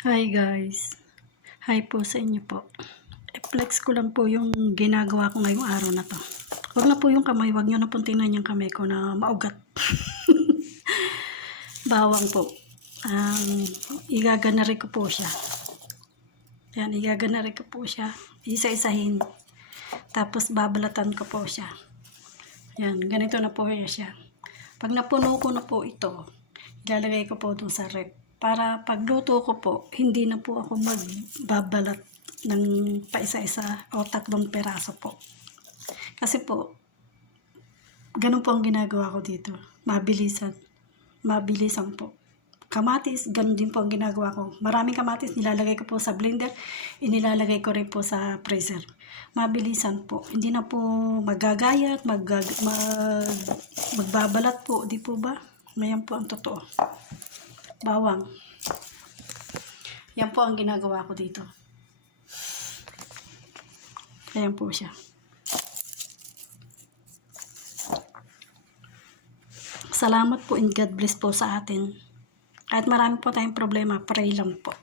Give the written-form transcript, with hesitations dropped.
Hi guys. Hi po sa inyo po. I-flex ko lang po yung ginagawa ko ngayong araw na to. Huwag na po yung kamay, huwag nyo na pong tingnan yung kamay ko na maugat. Bawang po. Igaganari ko po siya. Yan, igaganari ko po siya. Isa-isahin. Tapos babalatan ko po siya. Yan, ganito na po siya. Pag napuno ko na po ito, ilalagay ko po itong sa rep. Para pagluto ko po, hindi na po ako magbabalat ng paisa-isa o 3 peraso po. Kasi po, ganun po ang ginagawa ko dito. Mabilisan. Mabilisan po. Kamatis, ganun din po ang ginagawa ko. Maraming kamatis, nilalagay ko po sa blender, inilalagay ko rin po sa freezer. Mabilisan po. Hindi na po magagayat, magbabalat po, di po ba? Mayan po ang totoo. Bawang. Yan po ang ginagawa ko dito. Ayan po siya. Salamat po and God bless po sa atin. Kahit marami po tayong problema, pray lang po.